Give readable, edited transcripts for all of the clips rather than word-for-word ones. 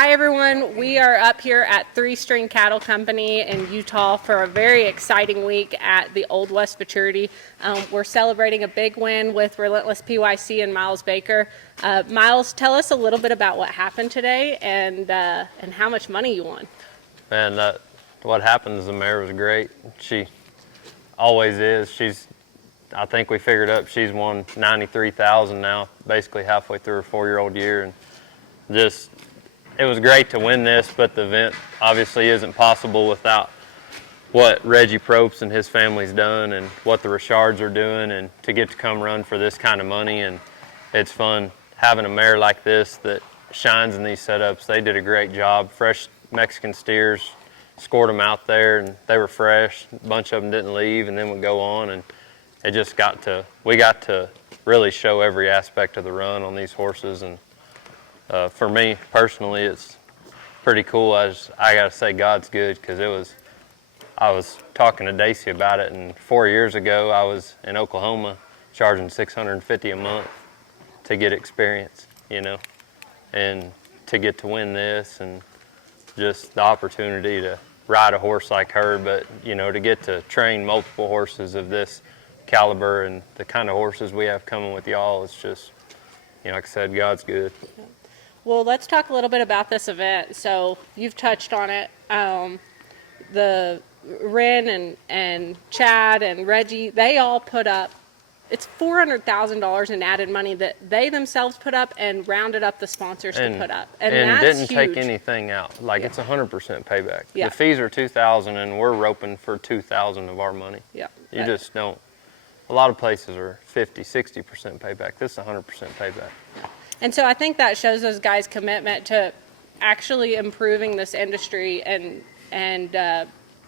Hi everyone, we are up here at Three String Cattle Company in Utah for a very exciting week at the Old West Futurity. We're celebrating a big win with Relentless PYC and Miles Baker. Miles, tell us a little bit about what happened today and how much money you won. Man, what happened is the mare was great. She always is. I think we figured up she's won 93,000 now, basically halfway through her 4-year-old year, and it was great to win this, but the event obviously isn't possible without what Reggie Probst and his family's done and what the Richards are doing, and to get to come run for this kind of money. And it's fun having a mare like this that shines in these setups. They did a great job. Fresh Mexican steers, scored them out there, and they were fresh. A bunch of them didn't leave and then would go on, and we got to really show every aspect of the run on these horses. And for me personally, it's pretty cool. I gotta say God's good, because I was talking to Daisy about it, and 4 years ago I was in Oklahoma charging $650 a month to get experience, and to get to win this, and just the opportunity to ride a horse like her, but to get to train multiple horses of this caliber and the kind of horses we have coming with y'all, it's just, like I said, God's good. Well, let's talk a little bit about this event. So you've touched on it. The Ren and Chad and Reggie, they all put up, it's $400,000 in added money that they themselves put up and rounded up the sponsors to put up. And that's didn't huge. take anything out. It's 100% payback. Yeah. The fees are $2,000 and we're roping for $2,000 of our money. Yeah. You just don't. A lot of places are 50, 60% payback. This is 100% payback. And so I think that shows those guys' commitment to actually improving this industry, and I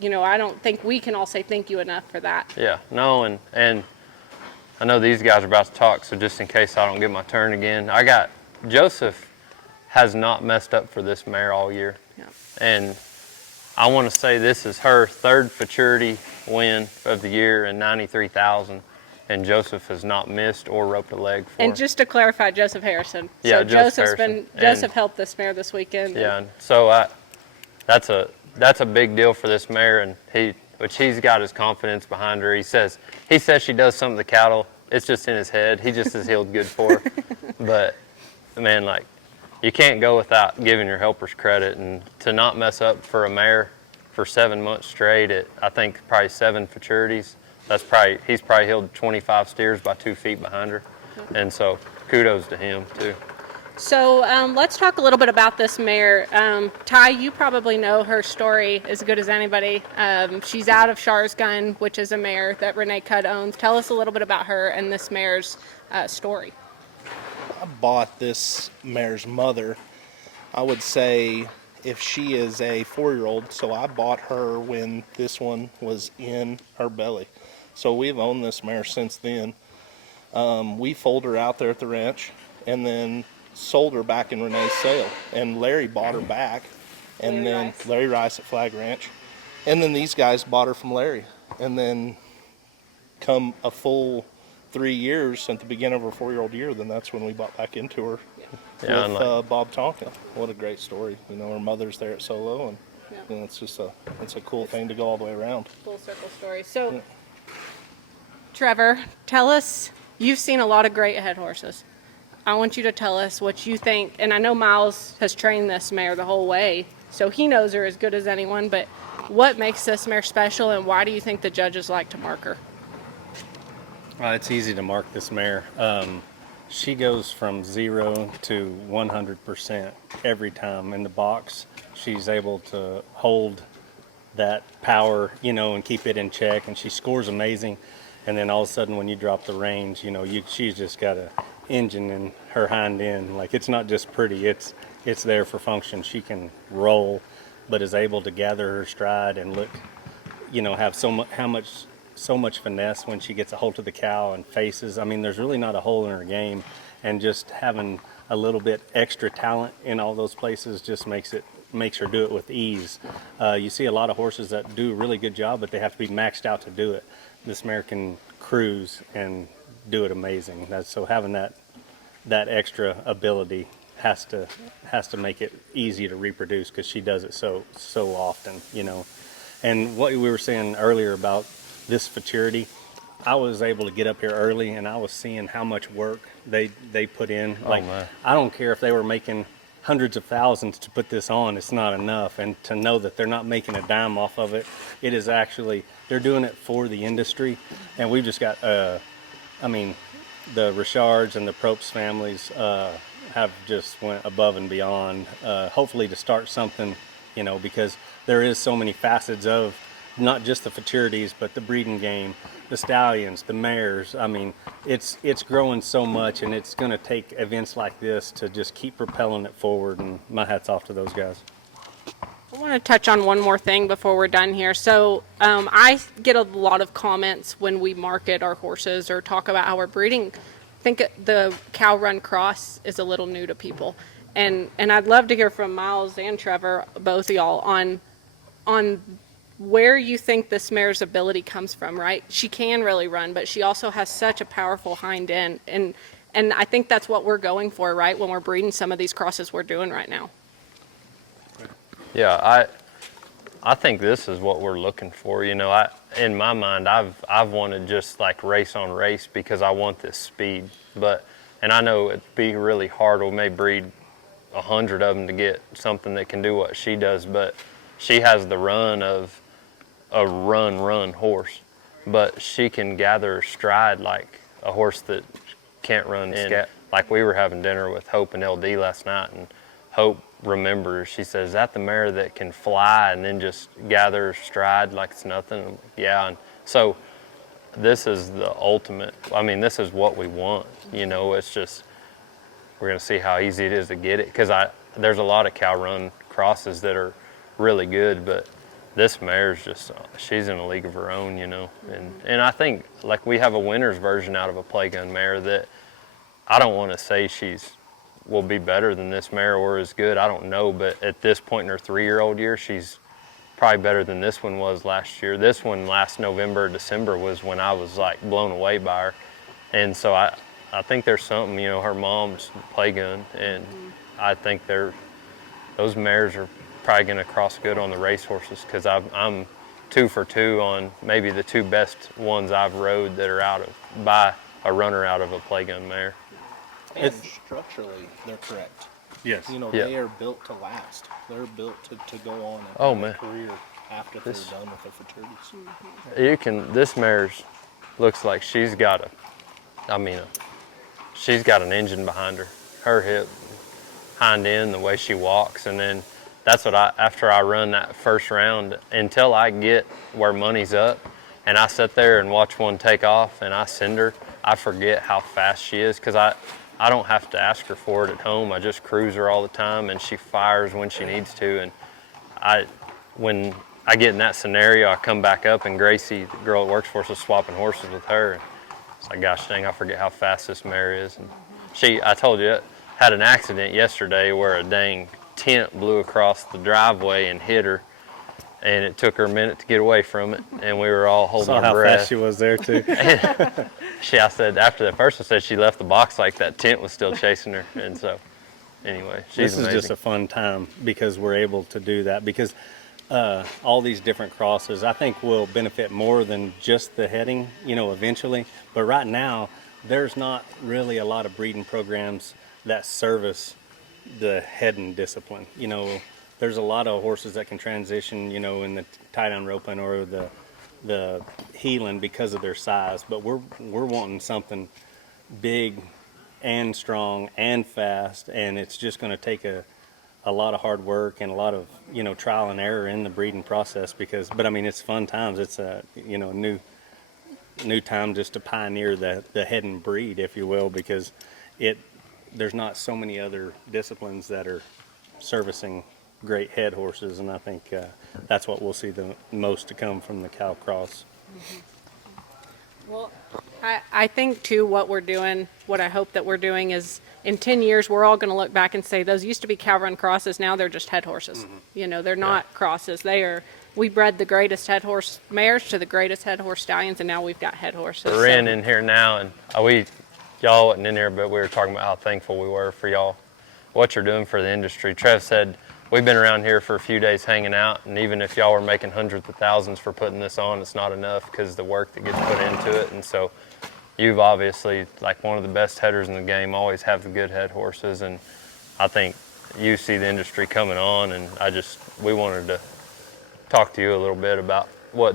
don't think we can all say thank you enough for that. Yeah, no, and I know these guys are about to talk, so just in case I don't get my turn again, Joseph has not messed up for this mare all year. Yeah. And I want to say this is her third Futurity win of the year and 93,000. And Joseph has not missed or roped a leg for her. And just to clarify, Joseph Harrison. Yeah, so Joseph helped this mare this weekend. Yeah, and so that's a big deal for this mare, and he's got his confidence behind her. He says she does some of the cattle. It's just in his head. He just is healed good for her. But man, you can't go without giving your helpers credit, and to not mess up for a mare for 7 months straight at, I think, probably 7 Futurities. He's probably healed 25 steers by 2 feet behind her. And so kudos to him too. So let's talk a little bit about this mare. Ty, you probably know her story as good as anybody. She's out of Char's Gun, which is a mare that Renee Cudd owns. Tell us a little bit about her and this mare's story. I bought this mare's mother. I would say if she is a 4-year-old, so I bought her when this one was in her belly. So we've owned this mare since then. We foaled her out there at the ranch and then sold her back in Renee's sale. And Larry bought her back. And Larry Rice at Flag Ranch. And then these guys bought her from Larry. And then come a full 3 years at the beginning of her 4-year-old year, then that's when we bought back into her with Bob Tonkin. What a great story. Her mother's there at Solo, and it's a cool thing to go all the way around. Full circle story. So, Trevor, tell us, you've seen a lot of great head horses. I want you to tell us what you think, and I know Miles has trained this mare the whole way, so he knows her as good as anyone, but what makes this mare special, and why do you think the judges like to mark her? It's easy to mark this mare. She goes from 0 to 100% every time in the box. She's able to hold that power, and keep it in check, and she scores amazing. And then all of a sudden when you drop the range, she's just got an engine in her hind end. It's not just pretty, it's there for function. She can roll, but is able to gather her stride and look, have so much finesse when she gets a hold of the cow and faces. I mean, there's really not a hole in her game, and just having a little bit extra talent in all those places just makes her do it with ease. You see a lot of horses that do a really good job, but they have to be maxed out to do it. This mare can cruise and do it amazing. So having that extra ability has to make it easy to reproduce because she does it so often, you know. And what we were saying earlier about this Futurity, I was able to get up here early and I was seeing how much work they put in. Like, man. I don't care if they were making hundreds of thousands to put this on, it's not enough. And to know that they're not making a dime off of it, it is actually, they're doing it for the industry. And we've just got, I mean, the Richards and the Probst families have just went above and beyond, hopefully to start something, you know, because there is so many facets of not just the Futurities, but the breeding game, the stallions, the mares. I mean, it's growing so much, and it's going to take events like this to just keep propelling it forward, and my hat's off to those guys. I want to touch on one more thing before we're done here. So I get a lot of comments when we market our horses or talk about how we're breeding. I think the cow run cross is a little new to people. And I'd love to hear from Miles and Trevor, both of y'all, on where you think this mare's ability comes from, right? She can really run, but she also has such a powerful hind end. And I think that's what we're going for, right, when we're breeding some of these crosses we're doing right now. Yeah, I think this is what we're looking for. You know, in my mind, I've wanted just like race on race because I want this speed. And I know it'd be really hard. We may breed 100 of them to get something that can do what she does, but she has the run of a run horse. But she can gather stride like a horse that can't run. Like we were having dinner with Hope and LD last night, and Hope remembers, she says, "Is that the mare that can fly and then just gather stride like it's nothing?" I'm like, yeah. And so this is the ultimate. I mean, this is what we want. You know, it's just we're gonna see how easy it is to get it, because there's a lot of cow run crosses that are really good, but this mare's just, she's in a league of her own, you know. And I think like we have a winner's version out of a play gun mare that I don't want to say will be better than this mare or as good. I don't know, but at this point in her 3-year-old year, she's probably better than this one was last year. This one last November, December was when I was like blown away by her. And so I think there's something, you know, her mom's play gun, and I think those mares are probably going to cross good on the race horses, because I'm 2 for 2 on maybe the 2 best ones I've rode that are by a runner out of a play gun mare. And structurally, they're correct. Yes. You know, Yeah. they are built to last. They're built to go on and Oh, have man. a career after they're done with their Futurities. This mare's looks like she's got she's got an engine behind her. Her hip, hind end, the way she walks, and then that's what after I run that first round, until I get where money's up, and I sit there and watch one take off and I send her, I forget how fast she is, because I don't have to ask her for it at home. I just cruise her all the time, and she fires when she needs to. And when I get in that scenario, I come back up, and Gracie, the girl that works for us, is swapping horses with her. And it's like, gosh dang, I forget how fast this mare is. And I told you, had an accident yesterday where a dang tent blew across the driveway and hit her. And it took her a minute to get away from it, and we were all holding our breath. Saw how fast she was there too. I said, after that first one said she left the box like that tent was still chasing her. And so, anyway, she's amazing. This is just a fun time because we're able to do that, because all these different crosses, I think, will benefit more than just the heading, you know, eventually. But right now, there's not really a lot of breeding programs that service the heading discipline. You know, there's a lot of horses that can transition, you know, in the tie-down roping or the heeling because of their size, but we're wanting something big and strong and fast, and it's just going to take a lot of hard work and a lot of, you know, trial and error in the breeding process, but I mean, it's fun times. It's a, you know, new time just to pioneer the head and breed, if you will, because there's not so many other disciplines that are servicing great head horses, and I think that's what we'll see the most to come from the cow cross. Well, I think too what I hope that we're doing is in 10 years we're all going to look back and say those used to be cow run crosses, now they're just head horses. You know, they're not crosses. We bred the greatest head horse mares to the greatest head horse stallions, and now we've got head horses. We're in here now, and y'all wasn't in here, but we were talking about how thankful we were for y'all what you're doing for the industry. Trev said, we've been around here for a few days hanging out, and even if y'all were making hundreds of thousands for putting this on, it's not enough because the work that gets put into it. And so you've obviously, like one of the best headers in the game, always have the good head horses, and I think you see the industry coming on, and we wanted to talk to you a little bit about what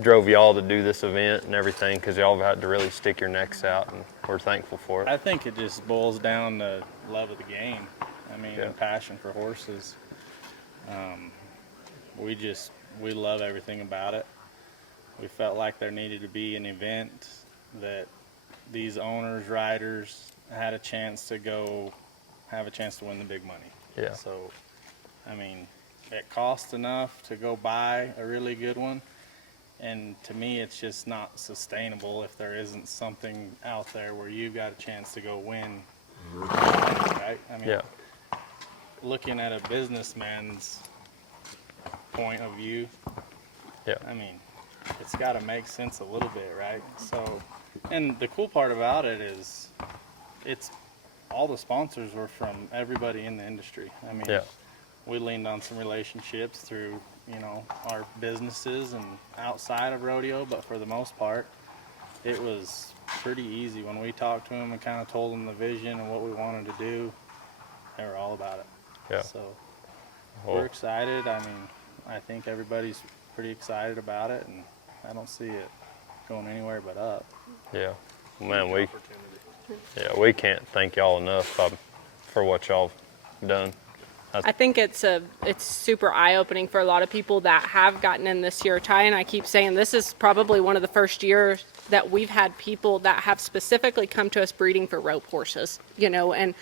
drove y'all to do this event and everything, because y'all have had to really stick your necks out, and we're thankful for it. I think it just boils down to love of the game. I mean, Yeah. and passion for horses. We love everything about it. We felt like there needed to be an event that these owners, riders had a chance to win the big money. Yeah. So, I mean, it costs enough to go buy a really good one. And to me, it's just not sustainable if there isn't something out there where you got a chance to go win. Right? I mean, Yeah. looking at a businessman's point of view, Yeah. I mean, it's got to make sense a little bit, right? So, and the cool part about it is it's all the sponsors were from everybody in the industry. I mean, Yeah. we leaned on some relationships through, our businesses and outside of rodeo, but for the most part, it was pretty easy. When we talked to them and kind of told them the vision and what we wanted to do, they were all about it. Yeah. So Well, we're excited. I mean, I think everybody's pretty excited about it, and I don't see it going anywhere but up. yeah. Man, we can't thank y'all enough for what y'all done. I think it's super eye-opening for a lot of people that have gotten in this year. Ty and I keep saying this is probably one of the first years that we've had people that have specifically come to us breeding for rope horses, and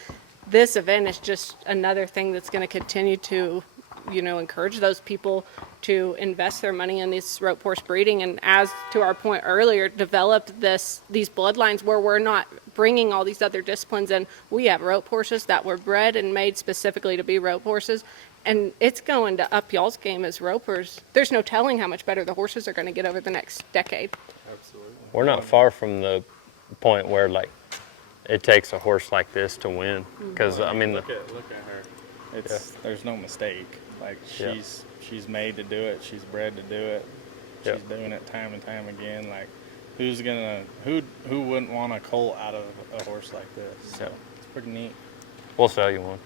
this event is just another thing that's going to continue to, encourage those people to invest their money in this rope horse breeding. And as to our point earlier, develop these bloodlines where we're not bringing all these other disciplines in. We have rope horses that were bred and made specifically to be rope horses, and it's going to up y'all's game as ropers. There's no telling how much better the horses are going to get over the next decade. Absolutely. We're not far from the point where it takes a horse like this to win, because I mean, Look at her. There's no mistake. Like Yeah. she's made to do it. She's bred to do it. Yeah. She's doing it time and time again. Like who wouldn't want a colt out of a horse like this? So Yeah. it's pretty neat. we'll sell you one.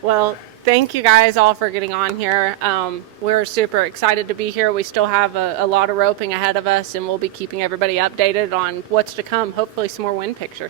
Well, thank you guys all for getting on here. We're super excited to be here. We still have a lot of roping ahead of us, and we'll be keeping everybody updated on what's to come. Hopefully some more win pictures.